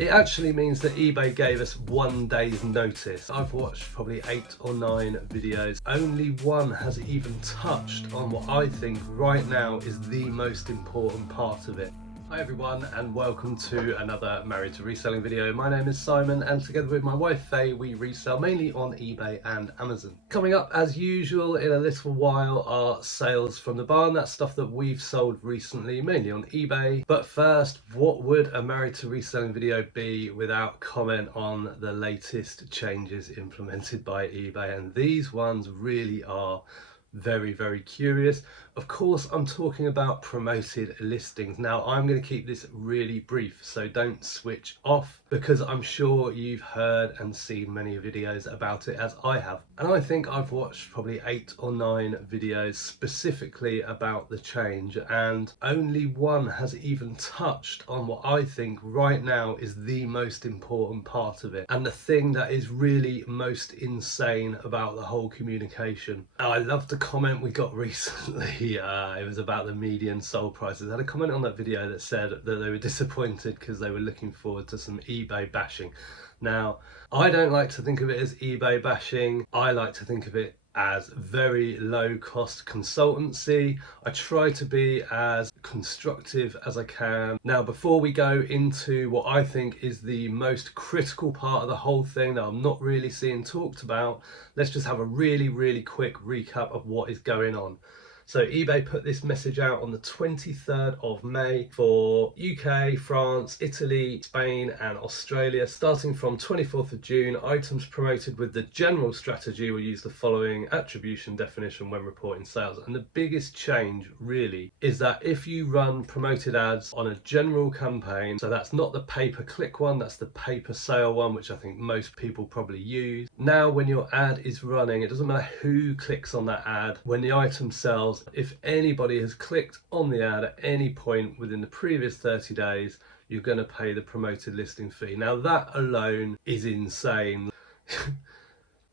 It actually means that eBay gave us 1 day's notice. I've watched probably 8 or 9 videos. Only one has even touched on what I think right now is the most important part of it. Hi everyone and welcome to another Married to Reselling video. My name is Simon and together with my wife Faye we resell mainly on eBay and Amazon. Coming up as usual in a little while are sales from the barn. That's stuff that we've sold recently mainly on eBay. But first, what would a Married to Reselling video be without comment on the latest changes implemented by eBay? And these ones really are very curious. Of course, I'm talking about promoted listings. Now, I'm going to keep this really brief, so don't switch off because I'm sure you've heard and seen many videos about it as I have. And I think I've watched probably 8 or 9 videos specifically about the change, and only one has even touched on what I think right now is the most important part of it and the thing that is really most insane about the whole communication. I love the comment we got recently. It was about the median sold prices. I had a comment on that video that said that they were disappointed because they were looking forward to some eBay bashing. Now, I don't like to think of it as eBay bashing. I like to think of it as very low cost consultancy. I try to be as constructive as I can. Now, before we go into what I think is the most critical part of the whole thing that I'm not really seeing talked about, let's just have a really quick recap of what is going on. So eBay put this message out on the 23rd of May for UK, France, Italy, Spain and Australia. Starting from 24th of June, items promoted with the general strategy will use the following attribution definition when reporting sales. And the biggest change really is that if you run promoted ads on a general campaign, so that's not the pay-per-click one, that's the pay-per-sale one, which I think most people probably use. Now when your ad is running, it doesn't matter who clicks on that ad, when the item sells, if anybody has clicked on the ad at any point within the previous 30 days, you're going to pay the promoted listing fee. Now that alone is insane.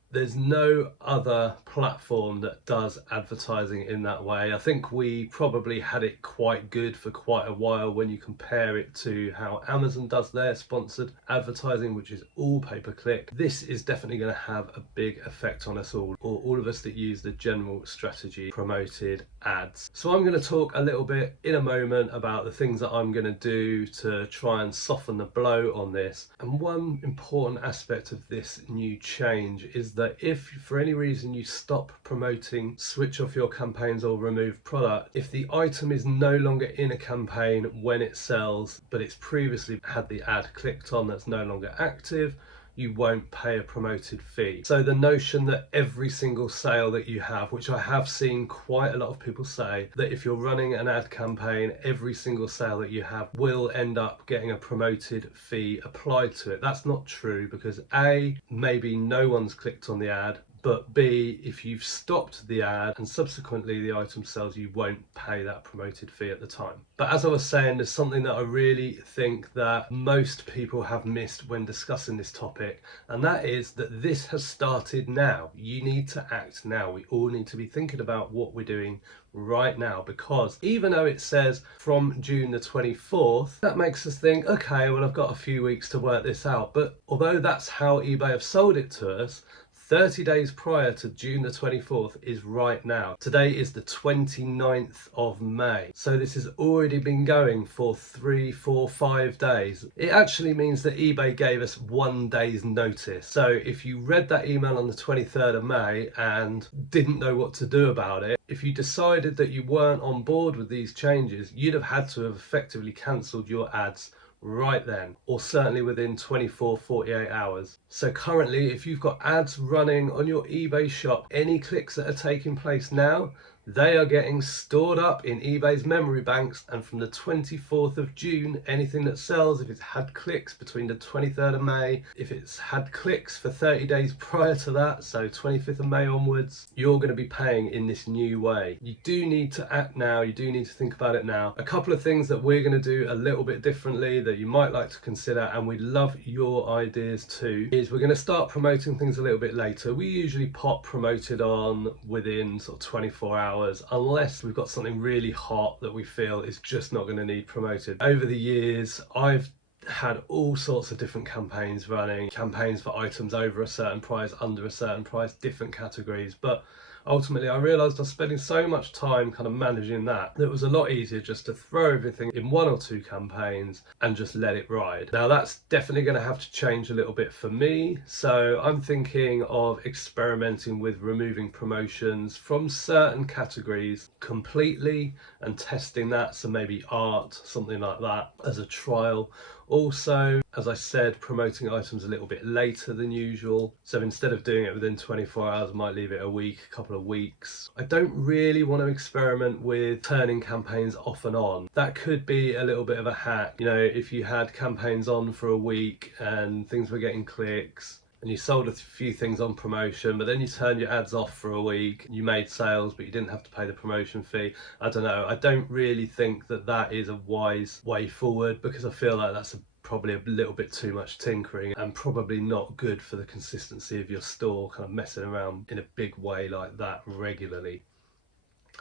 There's no other platform that does advertising in that way. I think we probably had it quite good for quite a while when you compare it to how Amazon does their sponsored advertising, which is all pay-per-click. This is definitely going to have a big effect on us all of us that use the general strategy promoted ads. So I'm going to talk a little bit in a moment about the things that I'm going to do to try and soften the blow on this. And one important aspect of this new change is that if for any reason you stop promoting, switch off your campaigns or remove product, if the item is no longer in a campaign when it sells, but it's previously had the ad clicked on that's no longer active, you won't pay a promoted fee. So the notion that every single sale that you have, which I have seen quite a lot of people say, that if you're running an ad campaign, every single sale that you have will end up getting a promoted fee applied to it. That's not true because A, maybe no one's clicked on the ad, but B, if you've stopped the ad and subsequently the item sells, you won't pay that promoted fee at the time. But as I was saying, there's something that I really think that most people have missed when discussing this topic, and that is that this has started now. You need to act now. We all need to be thinking about what we're doing right now, because even though it says from June the 24th, that makes us think, okay, well, I've got a few weeks to work this out. But although that's how eBay have sold it to us, 30 days prior to June the 24th is right now. Today is the 29th of May. So this has already been going for 3, 4, 5 days. It actually means that eBay gave us 1 day's notice. So if you read that email on the 23rd of May and didn't know what to do about it, if you decided that you weren't on board with these changes, you'd have had to have effectively cancelled your ads right then, or certainly within 48 hours. So currently, if you've got ads running on your eBay shop, any clicks that are taking place now, they are getting stored up in eBay's memory banks, and from the 24th of June, anything that sells, if it's had clicks between the 23rd of May, if it's had clicks for 30 days prior to that, so 25th of May onwards, you're going to be paying in this new way. You do need to act now, you do need to think about it now. A couple of things that we're going to do a little bit differently that you might like to consider, and we'd love your ideas too, is we're going to start promoting things a little bit later. We usually pop promoted on within sort of 24 hours, unless we've got something really hot that we feel is just not going to need promoted. Over the years, I've had all sorts of different campaigns running, campaigns for items over a certain price, under a certain price, different categories. But ultimately I realised I was spending so much time kind of managing that it was a lot easier just to throw everything in 1 or 2 campaigns and just let it ride. Now that's definitely going to have to change a little bit for me, so I'm thinking of experimenting with removing promotions from certain categories completely and testing that, so maybe art, something like that as a trial. Also, as I said, promoting items a little bit later than usual. So instead of doing it within 24 hours, I might leave it a week, a couple of weeks. I don't really want to experiment with turning campaigns off and on. That could be a little bit of a hack. You know, if you had campaigns on for a week and things were getting clicks, and you sold a few things on promotion, but then you turned your ads off for a week, you made sales but you didn't have to pay the promotion fee. I don't know, I don't really think that that is a wise way forward, because I feel like that's probably a little bit too much tinkering and probably not good for the consistency of your store, kind of messing around in a big way like that regularly.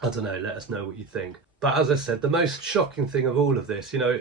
I don't know, let us know what you think. But as I said, the most shocking thing of all of this, you know,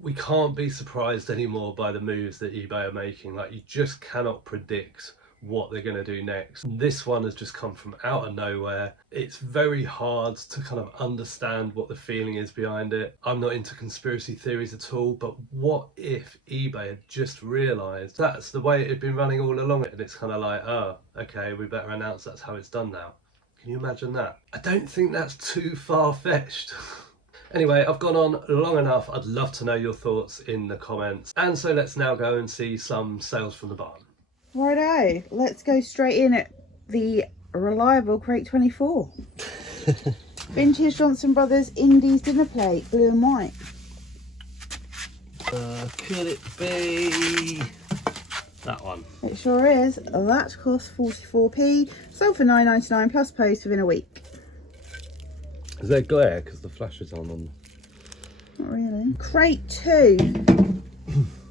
we can't be surprised anymore by the moves that eBay are making. Like, you just cannot predict what they're going to do next. This one has just come from out of nowhere. It's very hard to kind of understand what the feeling is behind it. I'm not into conspiracy theories at all, but what if eBay had just realised that's the way it had been running all along, and it's kind of like, oh, okay, we better announce that's how it's done now. Can you imagine that? I don't think that's too far-fetched. Anyway, I've gone on long enough. I'd love to know your thoughts in the comments. And so let's now go and see some sales from the barn. Righto, let's go straight in at the reliable Crate 24. Vintage Johnson Brothers Indies dinner plate, blue and white. Could it be that one? It sure is. That cost 44p, sold for £9.99 plus post within a week. Is there glare because the flash is on? Not really. Crate 2.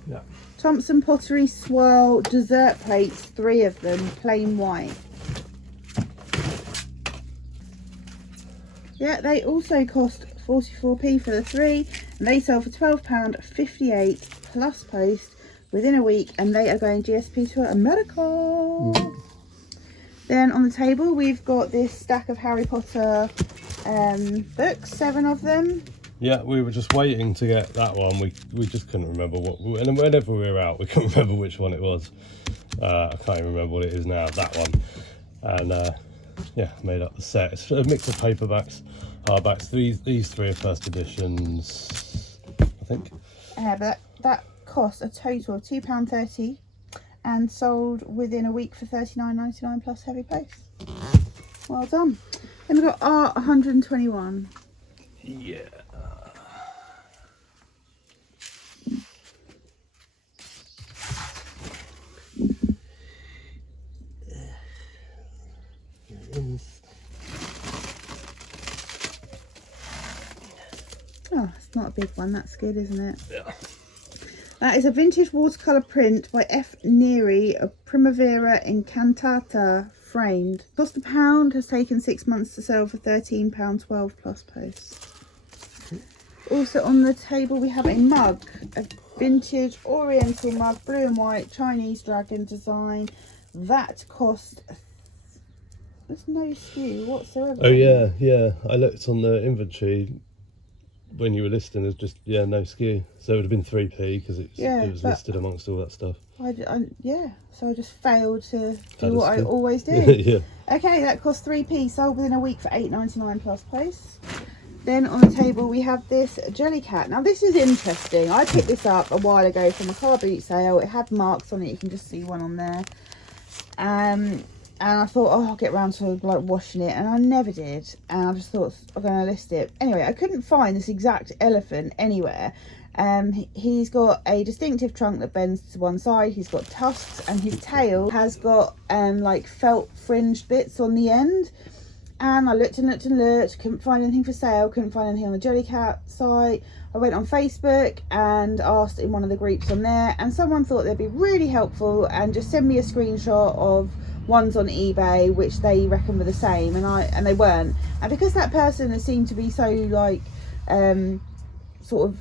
Yeah. Thompson Pottery Swirl dessert plates, 3 of them, plain white. Yeah, they also cost 44p for the 3, and they sell for £12.58 plus post within a week, and they are going GSP to America. Then on the table we've got this stack of Harry Potter books, 7 of them. Yeah, we were just waiting to get that one. We just couldn't remember what, and whenever we were out, we couldn't remember which one it was. I can't even remember what it is now, that one. And yeah, made up the set. It's a mix of paperbacks, hardbacks. These 3 are first editions, I think. But that cost a total of £2.30 and sold within a week for £39.99 plus heavy post. Well done. Then we've got R121. Yeah. Oh, it's not a big one. That's good, isn't it? Yeah. That is a vintage watercolour print by F. Neary, a Primavera Incantata framed. Cost £1, has taken 6 months to sell for £13.12 plus post. Also on the table we have a mug, a vintage oriental mug, blue and white, Chinese dragon design. That cost, there's no SKU whatsoever. Oh yeah, yeah. I looked on the inventory when you were listing. There's just, yeah, no SKU. So it would have been 3p because it was listed amongst all that stuff. Yeah, so I just failed to do what I always do. Yeah. Okay, that cost 3p, sold within a week for £8.99 plus post. Then on the table we have this Jellycat. Now this is interesting. I picked this up a while ago from a car boot sale. It had marks on it. You can just see one on there. And I thought, oh, I'll get around to like washing it, and I never did. And I just thought I'm going to list it. Anyway, I couldn't find this exact elephant anywhere. He's got a distinctive trunk that bends to one side. He's got tusks, and his tail has got like felt fringed bits on the end. And I looked and looked and looked, couldn't find anything for sale, couldn't find anything on the Jellycat site. I went on Facebook and asked in one of the groups on there, and someone thought they'd be really helpful and just send me a screenshot of ones on eBay which they reckon were the same, and they weren't. And because that person seemed to be so like sort of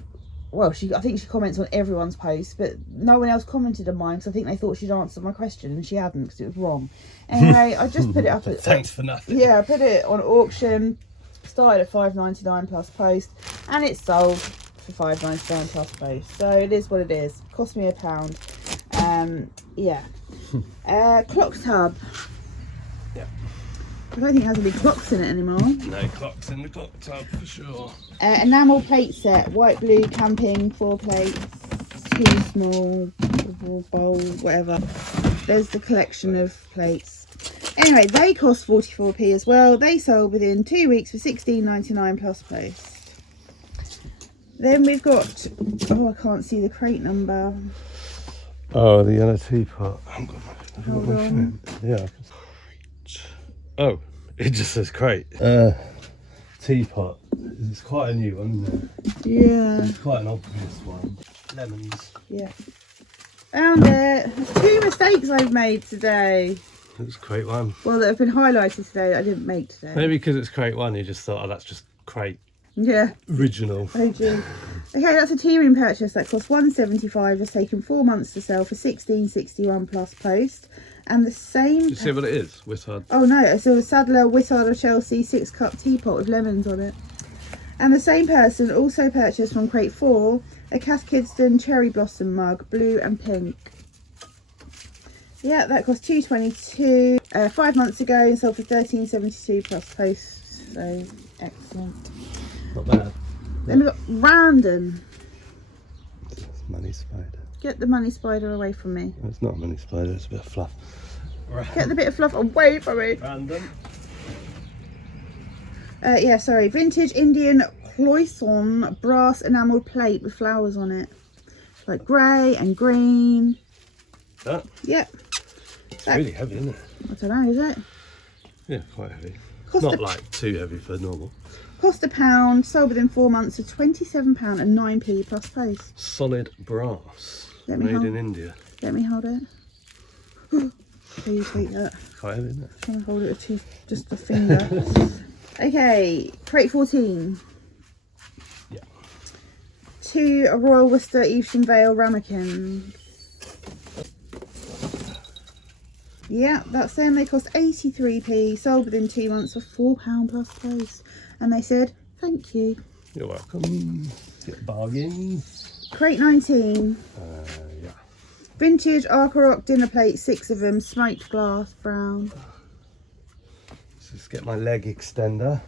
well, I think she comments on everyone's posts, but no one else commented on mine because I think they thought she'd answered my question and she hadn't because it was wrong. Anyway, I just put it up at... Thanks for nothing. Yeah, I put it on auction, started at £5.99 plus post, and it's sold for £5.99 plus post. So it is what it is. Cost me £1. Yeah. Clock tub. Yeah. I don't think it has any clocks in it anymore. No clocks in the clock tub for sure. Enamel plate set, white, blue, camping, 4 plates, 2 small, bowl, whatever. There's the collection of plates. Anyway, they cost 44p as well. They sold within 2 weeks for £16.99 plus post. Then we've got, oh, I can't see the crate number. Oh, the yellow teapot. Hold on. Yeah. Oh, it just says crate. Teapot. It's quite a new one, isn't it? Yeah. It's quite an obvious one. Lemons. Yeah. Found it. There's 2 mistakes I've made today. It's crate one. Well, that have been highlighted today that I didn't make today. Maybe because it's crate one, you just thought, oh, that's just crate. Yeah. Original. Oh, gee. Okay, that's a tea room purchase that cost £1.75. It's taken 4 months to sell for £16.61 plus post. And the same... Do you see what it is? Whittard. Oh no, it's a Sadler Whittard of Chelsea 6-cup teapot with lemons on it. And the same person also purchased from crate 4 a Cath Kidston cherry blossom mug, blue and pink. Yeah, that cost £2.22 5 months ago and sold for £13.72 plus post. So excellent. Not bad. Then we've got random. It's money spider. Get the money spider away from me. It's not a money spider, it's a bit of fluff. Get the bit of fluff away from me. Random. Yeah, sorry. Vintage Indian cloisonne brass enamel plate with flowers on it. Like grey and green. That? Yep. It's really heavy, isn't it? I don't know, is it? Yeah, quite heavy. Cost Not like too heavy for normal. Cost £1, sold within 4 months for £27.09 plus post. Solid brass. Let me made hold- in India. Let me hold it. Please take that. Quite heavy, isn't it? I'm trying to hold it with just a finger. Okay, crate 14. Yeah. 2 Royal Worcester Evesham Vale ramekins. Yeah, that's them. They cost 83p, sold within 2 months for £4 plus post. And they said, thank you. You're welcome. Get bargains. Crate 19. Yeah. Vintage Arcarock dinner plate, 6 of them, smoked glass, brown. Let's just get my leg extender.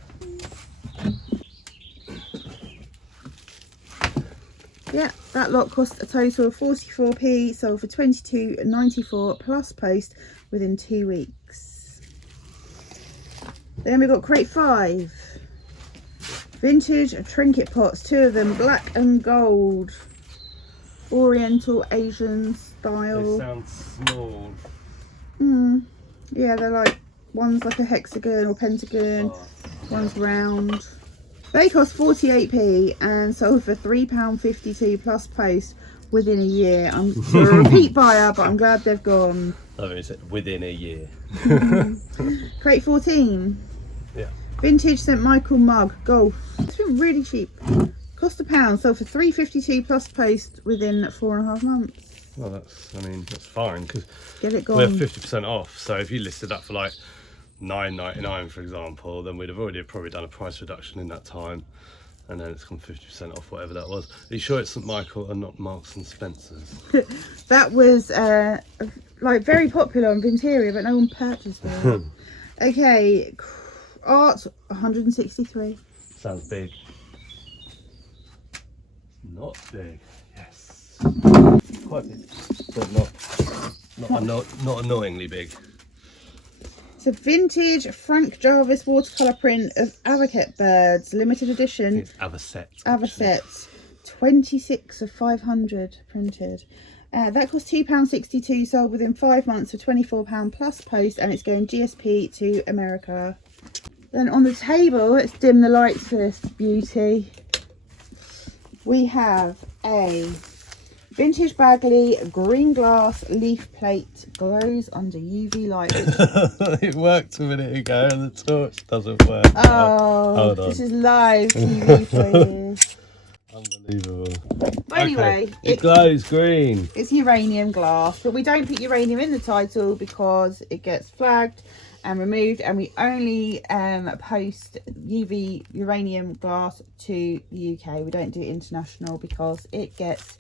Yeah, that lot cost a total of 44p, sold for £22.94 plus post within 2 weeks. Then we've got crate 5. Vintage trinket pots, 2 of them, black and gold. Oriental Asian style. They sound small. Yeah, they're like, one's like a hexagon or pentagon, one's round. They cost 48p and sold for £3.52 plus post within a year. I'm a repeat buyer, but I'm glad they've gone. I mean, it's within a year. Crate 14. Yeah. Vintage St Michael mug, golf. It's been really cheap. Cost £1, sold for £3.52 plus post within 4.5 months. Well, that's fine because Get it we're gone. 50% off. So if you listed that for like £9.99, for example, then we'd have already probably done a price reduction in that time, and then it's gone 50% off whatever that was. Are you sure it's St Michael and not Marks and Spencer's? That was like very popular on Vinteria, but no one purchased it. Okay, art 163. Sounds big. Not big. Yes. Quite big, but not annoyingly big. It's a vintage Frank Jarvis watercolour print of Avocat birds, limited edition. It's Avocet. Avocet, 26 of 500 printed. That cost £2.62, sold within 5 months for £24 plus post, and it's going GSP to America. Then on the table, let's dim the lights for this beauty. We have a vintage Bagley green glass leaf plate, glows under UV light. It worked a minute ago and the torch doesn't work. Oh, Hold on. this is live TV, please. Unbelievable. But anyway, okay. It glows green. It's uranium glass, but we don't put uranium in the title because it gets flagged and removed, and we only post UV uranium glass to the UK. We don't do international because it gets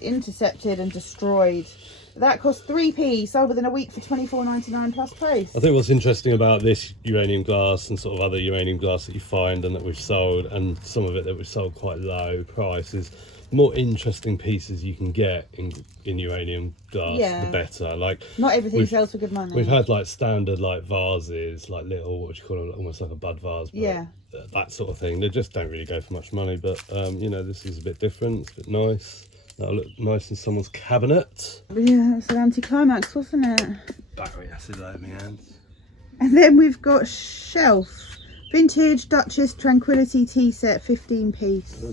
intercepted and destroyed. That cost 3p, sold within a week for £24.99 plus post. I think what's interesting about this uranium glass and sort of other uranium glass that you find and that we've sold, and some of it that we've sold quite low price, is the more interesting pieces you can get in uranium glass, the better. Like, not everything sells for good money. We've had like standard like vases, like little, what do you call them, almost like a bud vase, but that sort of thing. They just don't really go for much money, but you know, this is a bit different, it's a bit nice. That'll look nice in someone's cabinet. Yeah, it's an anticlimax, wasn't it? Battery acid over my hands. And then we've got shelf. Vintage Duchess Tranquility tea set, 15 piece.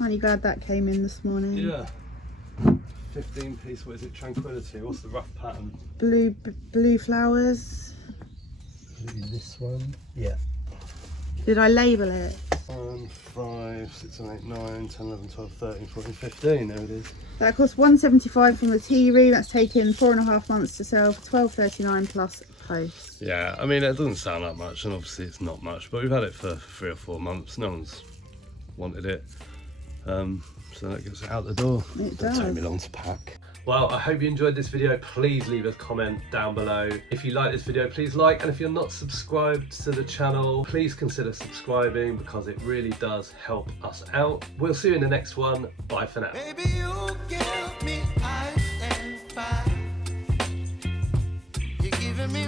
Aren't you glad that came in this morning? Yeah. 15 piece, what is it? Tranquility. What's the rough pattern? Blue flowers. Maybe this one? Yeah. Did I label it? 1, 5, 6, 7, 8, 9, 10, 11, 12, 13, 14, 15. There it is. That cost £1.75 from the tea room. That's taken 4.5 months to sell for £12.39 plus post. Yeah, I mean, it doesn't sound like much, and obviously it's not much, but we've had it for 3 or 4 months. No one's wanted it. So that gets it out the door. It does. Take me long to pack. Well, I hope you enjoyed this video. Please leave a comment down below. If you like this video, please like, and if you're not subscribed to the channel, please consider subscribing because it really does help us out. We'll see you in the next one. Bye for now. Baby, you give me ice and fire. You're giving me